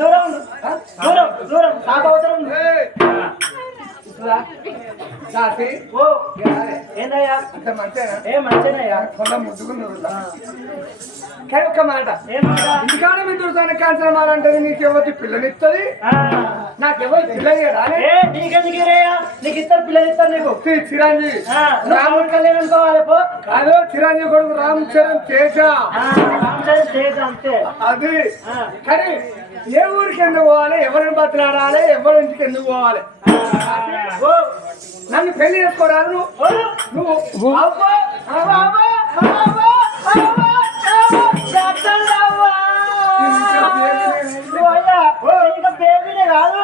దూరం దూరం. దూరం ఏందయ్యా ఏ మంచినయ్యా? కొంత ముద్దుకున్నారు కానీ ఒక్క మాట? ఇంటికాడ మీ దుర్దాన్ని క్యాన్సర్ మాలంటది నీకు ఎవరి పిల్లనిస్తుంది నాకెవరు ఇరయ్యా నీకు ఇస్తారు పిల్లలు ఇస్తారు నీకు? చిరంజీవి. రాముడి కళ్యాణ్ అనుకోవాలి పో. కాదు చిరంజీవి కొడుకు రామ్ చరణ్ తేజ. అది. కానీ ఏ ఊరికి ఎందుకు పోవాలి? ఎవరిని బతలాడాలి? ఎవరి ఇంటికి ఎందుకు పోవాలి? ఓ. నన్ను పెళ్ళి చేసుకోరాదు. నువ్వు బేబీనే కాదు.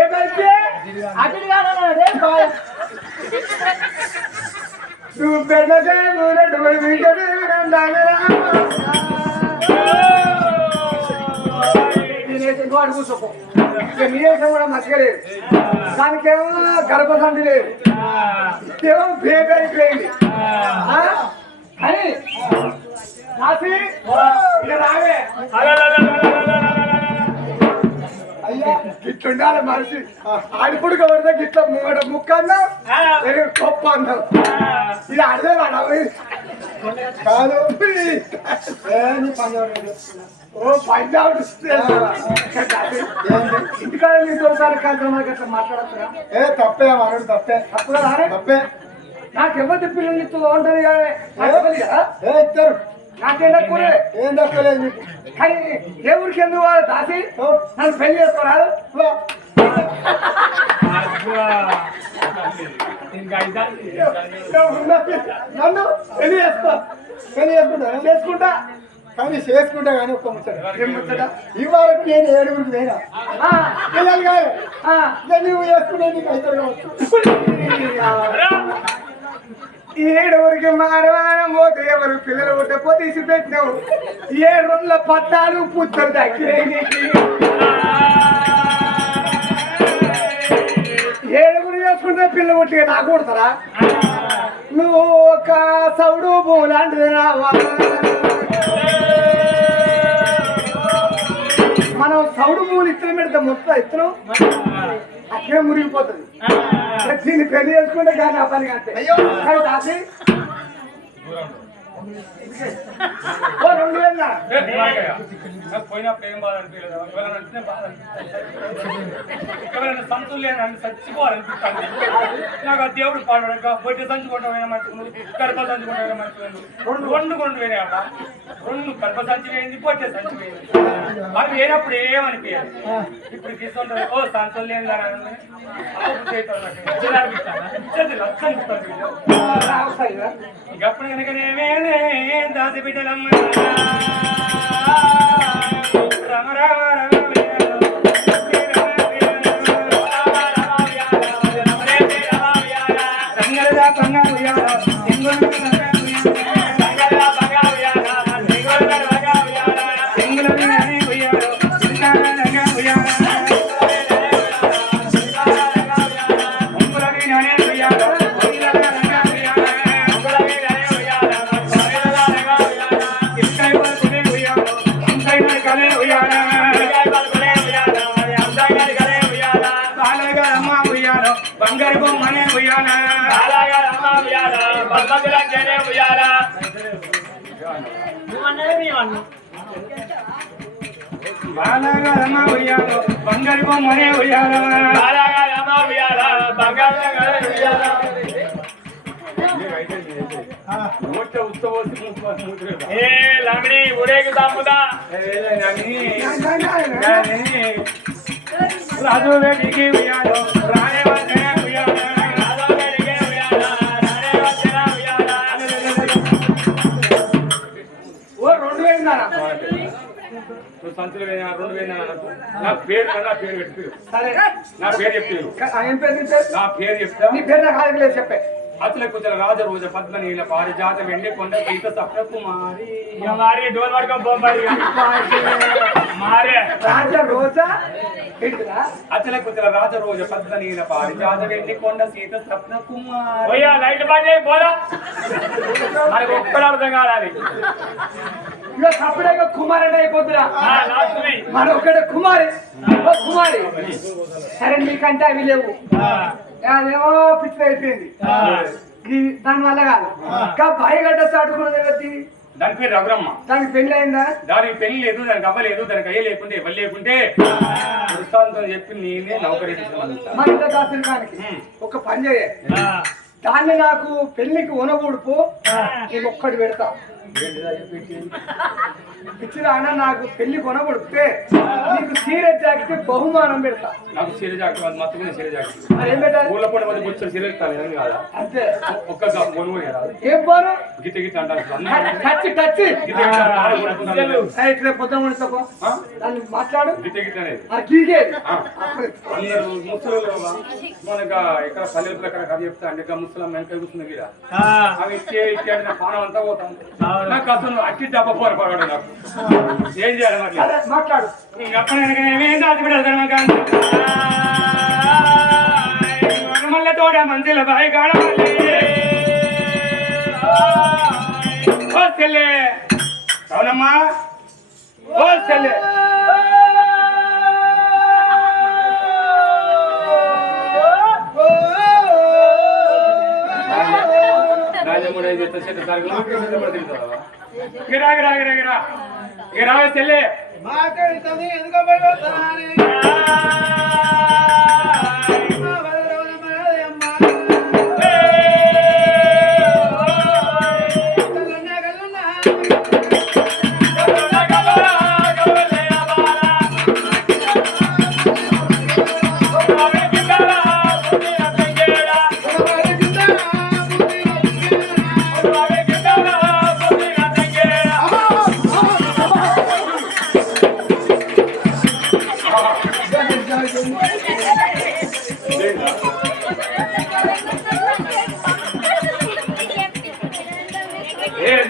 ఏమైతే అటు కాదన్నాడే బాయ్ నువ్వు పెద్దగా నూనె వీటనే తినేసి నువ్వు అడుగు కూర్చోపో ఇక నీ వేషం కూడా మంచిగా లేదు. దానికేమో గర్భసంధి లేదు. ఏమో బేబీ అయిపోయింది? అని కాసి ఇక రావే. అయ్యా గిట్లుండాలి మనిషి. ఆడిపుడు కవరితే గిట్ల ముక్క అన్నావు నేను గొప్ప అన్నావు. ఇది అడిదే కాదు ఓ పంజాబ్ ఇంటికాడ నీ దొరకాలి కాదు మనకి అట్లా మాట్లాడతారా ఏ తప్పే మనోడు తప్పే. అప్పుడు రానే తప్పే. నాకు ఎవరి పిల్లలు ఇస్తూ ఉంటుంది ఏ? ఇస్తారు నాకేం తక్కువ ఏం తప్పలేదు నీకు? కానీ ఏ ఊరికి ఎందుకు దాసి? నన్ను పెళ్ళి చేసుకోరాదు నన్ను పెళ్ళి చేసుకో పెళ్ళి చేసుకుంటా చేసుకుంటా కానీ చేసుకుంటా కానీ ఒక్క ముచ్చట ఏం ముచ్చట? ఈ వరకు నేను ఏడుగురికి లేనా పిల్లలు కాదు నువ్వు చేసుకునే నీకు అయితే కావచ్చు ఏడుగురికి మారవారం పోతే ఎవరు పిల్లలు ఉంటే పోతే ఇసి పెట్టినావు ఏడు రోజుల పద్నాలుగు పుచ్చలు దక్కినాయి ఏడుగురు చేసుకుంటే పిల్ల పుట్టిగా నాకు కొడతారా? నువ్వు ఒక సౌడు భూమి లాంటిది రావా. మనం సౌడు భూములు ఇత్తనం పెడతాం మొత్తం ఇత్తనం అట్లే మురిగిపోతుంది. దీన్ని పెళ్ళి చేసుకుంటే కానీ ఆ పని అంతే అయ్యో. ఓ రెండు వేల పోయినప్పుడు ఏం బాధ అనిపించలేదు. ఎవరైనా అంటే బాధ ఎవరైనా సంతులు లేని అని చచ్చిపోవాలనిపిస్తుంది. నాకు ఆ దేవుడు పాడు బొట్టి సంచుకుంటామైనా మంచిగా కడప సంచుకుంటామైనా మంచిగా రెండు రెండు కొన్ని వేరే అక్కడ రెండు కడప సంచి వేయింది పొట్టి సంచి వేయింది అవి వేసినప్పుడు ఏమనిపించాలి ఇప్పుడు తీసుకుంటారు. ఓ సంతులు లేని దాని ఇక అప్పుడు కనుక నేమేనే దాసి బిడ్డలమ్మ. రామ రామ రమ ఉయ్యాల బంగారు బొమ్మనే ఉయ్యాల బాలగా అమ్మ ఉయ్యాల బంగారు జనే ఉయ్యాల నువ్వు అన్నదే మేము అన్నాం బాలగా అమ్మ ఉయ్యాల బంగారు బొమ్మనే ఉయ్యాల బాలగా అమ్మ ఉయ్యాల బంగారు ఉయ్యాల ఏ లమిడి ఊరేగి తమ్ముదా రాజు వేడికి ఉయ్యాలో రాణే నువ్వు సంచులు వేయనా రెండు వేయనా నాకు? నా పేరు నా పేరు పెట్టు సరే. నా పేరు చెప్తాను ఆ, ఏం పేరు నీ పేరు? నా పేరు చెప్తా. నీ పేరు నాకు ఆదికి లేదు చెప్పే. అతల కుతల రాజ రోజ పద్మ నీల పారిజాత వెండి కొండ సీత సప్త కుమారి మారి డోల్ పడుకొని బొమ్మారి మారే. రాజా రోజా అతల కుతల రాజ రోజ పద్మ నీల పారిజాత వెండి కొండ సీత సప్న కుమారి పోయా లైట్ చేయి పోదా. మనకు ఒక్కడు అర్థం కావాలి ఇక సపరేట్గా కుమారుడు వి. మన ఒకటే కుమారి. కుమారి. సరే నీకంటే అవి లేవు. అదేమో పిచ్చి అయిపోయింది. దాని వల్ల కాదు. ఇంకా భయగడ్డ చాటుకున్నది వ్యక్తి దాని పేరు రఘురమ్మ. దానికి పెళ్ళి అయిందా? దానికి పెళ్ళి లేదు దానికి అవ్వ లేదు దానికి అయ్య లేకుంటే ఎవరు లేకుంటే దృష్టాంతం చెప్పి నేనే నౌకరీ దాసిన దానికి ఒక పని చేయ. దాన్ని నాకు పెళ్ళికి ఉనబుడుపు నీకు ఒక్కటి పెడతా. 你看人 tidak. పిచ్చిన ఆయన నాకు పెళ్ళి కొనబడితే నీకు చీర జాకెట్ బహుమానం పెడతా. నాకు చీర జాకెట్ మొత్తం చీర జాకెట్ మరి ఏం పెట్టాలి? ఊళ్ళో కూడా మంది వచ్చి ఇస్తాను ఏం కాదా? అంతే. ఒక్క కొనుగోలు కాదు ఏం పోను గిట్ట గిట్ట అంటారు అన్నీ టచ్ టచ్. ఇట్లా పొద్దున? దాన్ని మాట్లాడు. గిట్ట గిట్ట అనేది. ఆ. అందరూ ముసలు మనక ఇక్కడ పల్లెల ప్రకారం కథ చెప్తా అంటే ఇక ముసలం వెనక అవి ఇచ్చే ఇచ్చే పానం అంతా పోతాం. నాకు అసలు అట్టి డబ్బ పోరు పడవాడు నాకు. ఏం చేయాలి మాట్లాడు. మళ్ళీ తోడ మంచిల బాయి కాడ చెల్లె అవునమ్మా? ఓ చెల్లె చెట్టు సరుకులు గిరా గిరా గిరా గిరా గిరా చెల్లె. మాట్లాడుతుంది ఎందుకో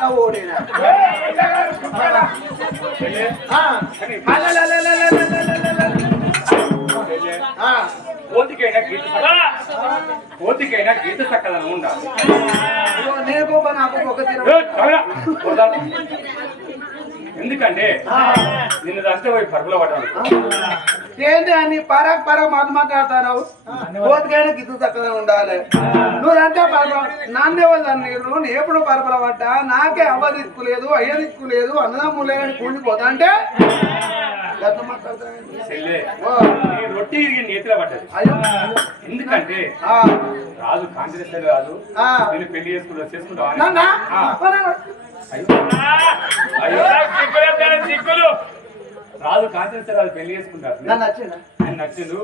కవోడేనా కోతికైనా గీత గీత ఉండాలి. ఎందుకంటే నిన్ను అంతే పోయి పరుగులో పడ్డాను. ఏంటి అని పరాక్ పరాక్ మాట మాట్లాడతాను కోతికైనా గిద్దు చక్కగా ఉండాలి. నువ్వు అంటే పరప నాన్నే వాళ్ళు నేను. ఎప్పుడు పరపల పడ్డా నాకే అవ్వ దిక్కు లేదు అయ్య దిక్కు లేదు అన్నదమ్ము లేదని కూలిపోతా అంటే? మాట్లాడతావు? రొట్టి నేతిలో పడ్డది. ఎందుకంటే ఆ, రాజు కాంగ్రెస్ రాజు. నేను పెళ్ళి చేసుకుంటా. పరాక్. అయ్యో. కాంగ్రెస్ రాజు పెళ్ళి చేసుకుంటారు నన్ను నచ్చిందా? ఆయన నచ్చిండు.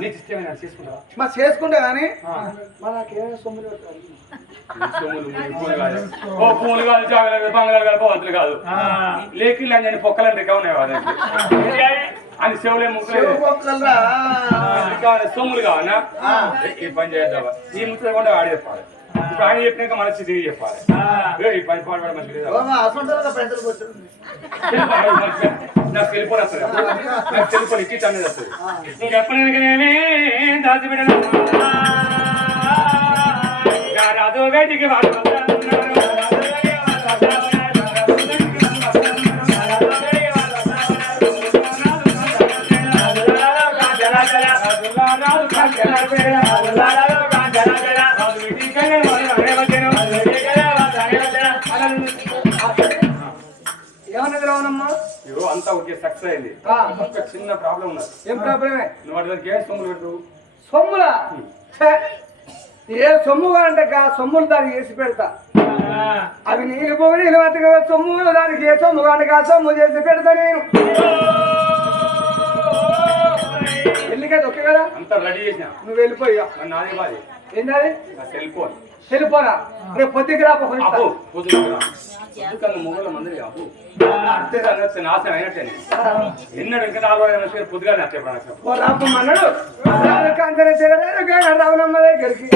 నీకు ఇష్టమైన చేసుకుంటావా? మరి చేసుకుంటే కానీ ఆ. మనకేమో సొమ్ములు పెట్టాలి కాదు. ఓ పూలు కాదు జాగ్రత్త బంగాళాలు కాదు కాదు. లేకిళ్ళు అని పొక్కలని రికా ఉన్నాయి అని చెవులే ముక్కలే. సొమ్ములు కావాలా. ఈ పని చేద్దామా? ఈ ముక్కలు కూడా ఆడి చెప్పాలి ఇప్పుడు ఆయన చెప్పినాక మన తిరిగి చెప్పాలి పని పాడు మంచిగా లేదా? ఓ, మా అసొంటోళ్ళగా పెంటలకు వచ్చాడు. తెలిపాలి, మంచిగా. నాకు తెలిపోని వస్తుంది నాకు తెలిపోని ఇచ్చి ఒకే సక్సెస్ అయింది. ఆ, ఒక చిన్న ప్రాబ్లం ఉన్నది ఏం ప్రాబ్లమే నువ్వు వాటి దానికి ఏ సొమ్ములు పెట్టు? సొమ్ములా? ఏ సొమ్ము అంటే కా సొమ్ములు దానికి వేసి పెడతా. అవి నీళ్ళు పోయి నీళ్ళు పట్టుకు సొమ్ము దానికి ఏ సొమ్ము కానీ ఆ సొమ్ము చేసి పెడతా నేను. ఎందుకైతే ఒకే కదా? అంతా రెడీ చేసిన? నువ్వు వెళ్ళిపోయా నాదే బాధ ఏంటది సెల్ ఫోన్ వెళ్ళిపోరా రేపు పొద్దుకి రా అబ్బో పోయి పొద్దున ఎందుకన్నా మొగల మందిరి అబ్బో అంతే అనొచ్చు నాశనం అయినట్టే ఎన్నడు ఇంకా నాలుగు ఐదు నిమిషాలు పొద్దుగా ఓ రావణమ్మ దగ్గరికి Ravanamma.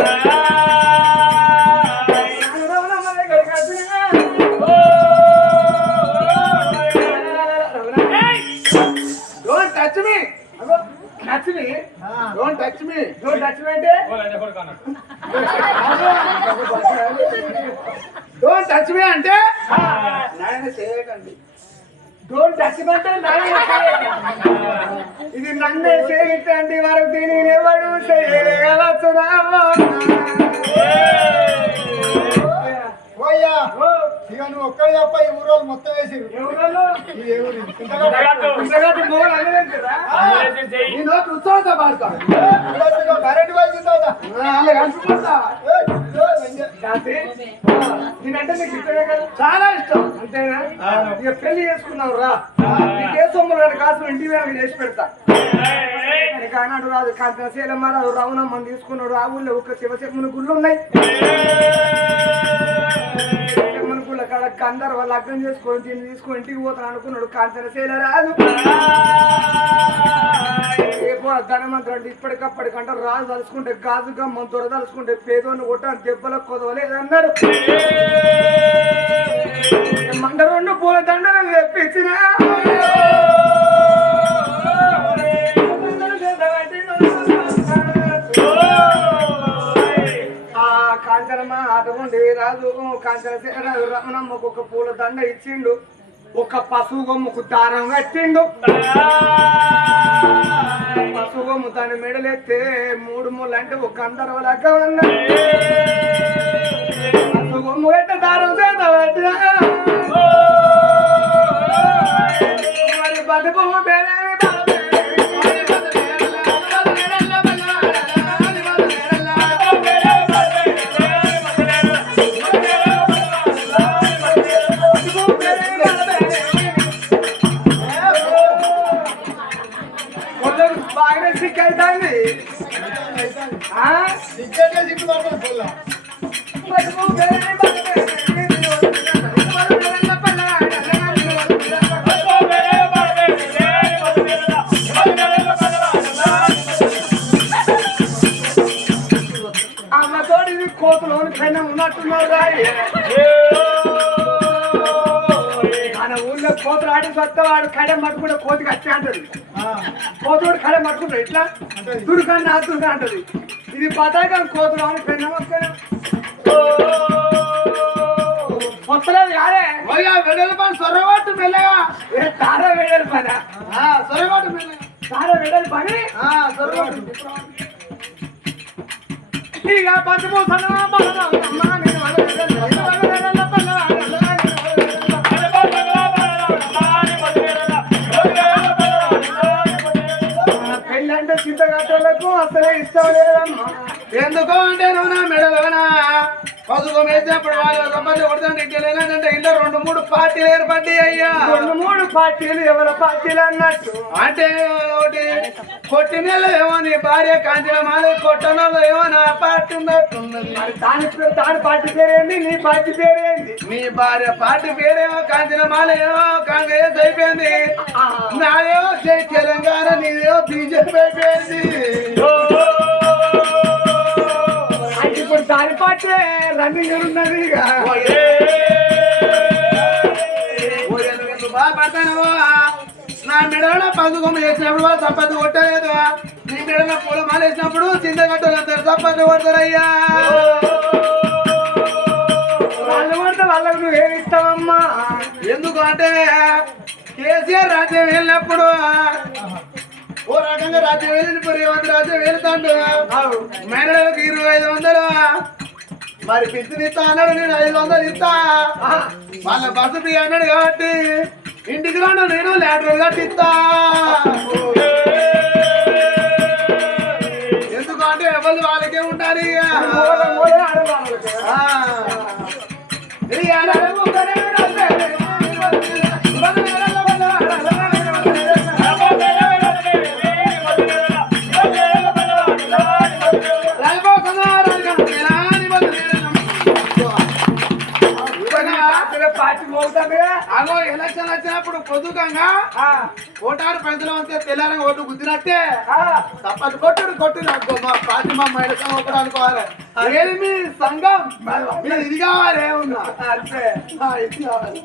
Don't touch me. Don't touch me అంటే డోంట్ టచ్ మీ అంటే? నాయన చేయకండి. డోంట్ టచ్ అంటే నాయన. ఇది నన్నే చేయకండి వరకు దీనిని ఎవడు చేయగలచున్నావో పోయ్యా ఇక నువ్వు ఒక్కడి తప్ప ఈ ఊరోళ్ళు మొత్తం కరెంట్ కాంతి, నేనంటే నీకు ఇష్టమే కదా? చాలా ఇష్టం అంతేనా? ఇక పెళ్ళి చేసుకున్నావు రా నీకే సొమ్ములు కానీ కాసు ఇంటి మీద చేసి పెడతా. నీకు ఆనాడు రాదు కాంతి శీలమ్మ రాదు రవణమ్మ తీసుకున్నాడు. ఆ ఊళ్ళో ఒక శివశక్ముని గుళ్ళు ఉన్నాయి. శివశక్ముని గుళ్ళ కాడ గంధర్వ లగ్నం చేసుకొని దీన్ని తీసుకొని ఇంటికి పోతాను అనుకున్నాడు. కాంచన శీల రాదు. రేపు ధనమంత్రం అంటే ఇప్పటికప్పటికంటే రాజు తలుచుకుంటే గాజు గమ్మం దొర తలుచుకుంటే పేదోని కొట్టాను దెబ్బలకు కొదవలేదన్నారు. మండ రెండు పూల దండలు తెప్పించినా రాజు రమణమ్మకు ఒక పూల దండ ఇచ్చిండు. ఒక పశువు గొమ్ముకు దారం కట్టిండు. పశువు గొమ్ము దాని మెడలెత్తే మూడు మూలు అంటే ఒక అందరూ లెక్క ఉన్నాయి పశువు గొమ్ము కట్ట దారం చేత పట్టినా. మరి బతుకు మన ఊళ్ళో కోతులు ఆడి సొత్త వాడు కడ మట్టుకుంటే కోతికి వచ్చి అంటది. కోతుడు కడ మట్టుకుంటాడు ఇట్లా దుర్గాన్ని అంటది. ఇది పతాకం కోతులు అని పెన్న మొత్తలేదు కాదే? పోయ్యా వెడల పని సొరవాటు మెల్లగా. తార వేడలు పని? సొరవాటు మెల్లగా. తార వేడలు పని? సొరవాటు ఇక సన్నమా పెళ్ళంటే చింతగట్టలకు అసలే ఇష్టం లేదమ్మా. ఎందుకు అంటే నువ్వు నా మెడలోనా? పసుపు వేసినప్పుడు వాళ్ళు సంబంధం కొడుతుంటే ఇంటి ఇంట్లో రెండు మూడు పార్టీలు ఏర్పడ్డాయి అయ్యా రెండు మూడు పార్టీలు ఎవరి పార్టీలు అన్నట్టు. అంటే ఒకటి కొట్టినలో ఏమో నీ భార్య కాంచిన మాల కొట్టనలో ఏమో నా పార్టీ ఉన్నట్టున్నది దాని దాని పార్టీ పేరేంది? నీ పార్టీ పేరేంది? నీ భార్య పార్టీ పేరేమో కాంచిన మాల ఏమో కాంగ్రెస్ అయిపోయింది. నాదేమో తెలంగాణ నీదేమో బీజేపీ అయిపోయింది. ఇప్పుడు దాని పాటే రన్నింగ్ ఉన్నది నా మెడలో పసుకొమ్మ వేసినప్పుడు వాళ్ళు చప్పతి కొట్టలేదు నీ మెడలో పూల మాల వేసినప్పుడు చింతగట్టలు అందరు చప్పతి కొడతారయ్యా వాళ్ళు కొడితే వాళ్ళకు నువ్వు ఏమి ఇస్తావమ్మా? ఎందుకు అంటే కేసీఆర్ రాజ్యం వెళ్ళినప్పుడు ఓ రకంగా రాజ్యం వెళ్ళినప్పుడు రేవంత్ రాజ్యం వెళ్తాడు మహిళలకు ఇరవై ఐదు వందలు. మరి పింఛన్ ఇస్తా అన్నాడు నేను ఐదు వందలు ఇస్తా. వాళ్ళ బస్సు అన్నాడు కాబట్టి ఇంటికి రాను నేను లాటరీ కట్టిస్తా ఎందుకంటే ఎవరు వాళ్ళకే ఉంటారు ఇక. అగో ఎలక్షన్ వచ్చినప్పుడు పొదుకంగా ఓటారు పెద్దలు వస్తే తెల్లారని ఓటు గుద్దినట్టే. తప్పని కొట్టుడు కొట్టుడు. అనుకో మా పార్టీ మా మహిళ ఒకటి అనుకోవాలి. ఏది సంఘం. మీరు ఇది కావాలి ఏమున్నా? అంతే. ఇది కావాలి.